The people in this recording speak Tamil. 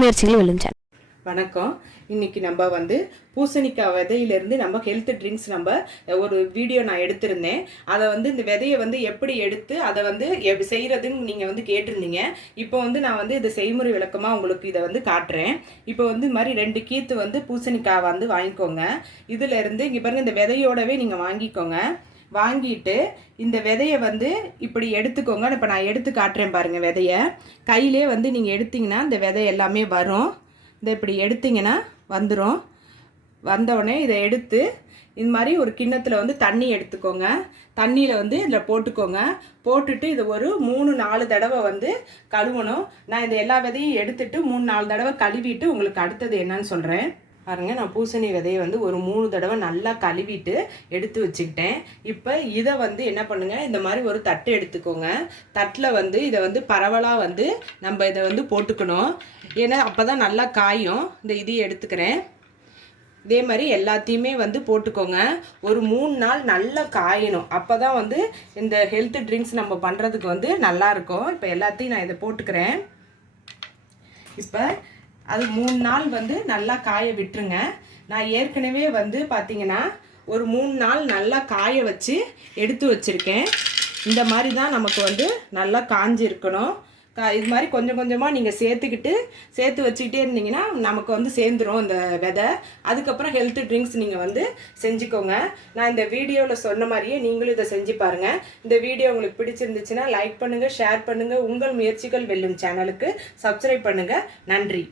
முயற்சிகளும் விழுந்தன வணக்கம். இன்றைக்கி நம்ம வந்து பூசணிக்காய் விதையிலேருந்து நம்ம ஹெல்த் ட்ரிங்க்ஸ் நம்ம ஒரு வீடியோ நான் எடுத்திருந்தேன். அதை வந்து இந்த விதையை வந்து எப்படி எடுத்து அதை வந்து எப்படி செய்கிறதுன்னு நீங்கள் வந்து கேட்டிருந்தீங்க. இப்போ வந்து நான் வந்து இதை செய்முறை விளக்கமாக உங்களுக்கு இதை வந்து காட்டுறேன். இப்போ வந்து இது மாதிரி ரெண்டு கீத்து வந்து பூசணிக்காய் வந்து வாங்கிக்கோங்க. இதிலேருந்து இங்கே பாருங்கள் இந்த விதையோடவே நீங்கள் வாங்கிக்கோங்க. வாங்கிட்டு இந்த விதையை வந்து இப்படி எடுத்துக்கோங்க. இப்போ நான் எடுத்து காட்டுறேன் பாருங்கள் விதையை. கையிலே வந்து நீங்கள் எடுத்தீங்கன்னா இந்த விதை எல்லாமே வரும். இதை இப்படி எடுத்தீங்கன்னா வந்துடும் வந்தவுடனே இதை எடுத்து இது மாதிரி ஒரு கிண்ணத்தில் வந்து தண்ணி எடுத்துக்கோங்க. தண்ணியில் வந்து இதில் போட்டுக்கோங்க. போட்டுட்டு இது ஒரு மூணு நாலு தடவை வந்து கழுவணும். நான் இந்த எல்லா விதையும் எடுத்துட்டு மூணு நாலு தடவை கழுவிட்டு உங்களுக்கு அடுத்தது என்னன்னு சொல்கிறேன் பாருங்கள் நான் பூசணி விதையை வந்து ஒரு மூணு தடவை நல்லா கழுவிட்டு எடுத்து வச்சுக்கிட்டேன். இப்போ இதை வந்து என்ன பண்ணுங்கள் இந்த மாதிரி ஒரு தட்டு எடுத்துக்கோங்க. தட்டில் வந்து இதை வந்து பரவலாக வந்து நம்ம இதை வந்து போட்டுக்கணும். ஏன்னா அப்போ தான் நல்லா காயும். இந்த இதையும் எடுத்துக்கிறேன். இதே மாதிரி எல்லாத்தையுமே வந்து போட்டுக்கோங்க. ஒரு மூணு நாள் நல்லா காயணும். அப்போ தான் வந்து இந்த ஹெல்த் ட்ரிங்க்ஸ் நம்ம பண்ணுறதுக்கு வந்து நல்லாயிருக்கும் இப்போ எல்லாத்தையும் நான் இதை போட்டுக்கிறேன். இப்போ அது மூணு நாள் வந்து நல்லா காய விட்டுருங்க. நான் ஏற்கனவே வந்து பார்த்தீங்கன்னா ஒரு மூணு நாள் நல்லா காய வச்சு எடுத்து வச்சுருக்கேன். இந்த மாதிரி தான் நமக்கு வந்து நல்லா காஞ்சிருக்கணும். கா இது மாதிரி கொஞ்சம் கொஞ்சமாக நீங்கள் சேர்த்துக்கிட்டு சேர்த்து வச்சுக்கிட்டே இருந்தீங்கன்னா நமக்கு வந்து சேர்ந்துரும் இந்த விதை. அதுக்கப்புறம் ஹெல்த் ட்ரிங்க்ஸ் நீங்கள் வந்து செஞ்சுக்கோங்க. நான் இந்த வீடியோவில் சொன்ன மாதிரியே நீங்களும் இதை செஞ்சு பாருங்கள் இந்த வீடியோ உங்களுக்கு பிடிச்சிருந்துச்சுன்னா லைக் பண்ணுங்கள் ஷேர் பண்ணுங்கள் உங்கள் முயற்சிகள் வெல்லும் சேனலுக்கு சப்ஸ்கிரைப் பண்ணுங்கள் நன்றி.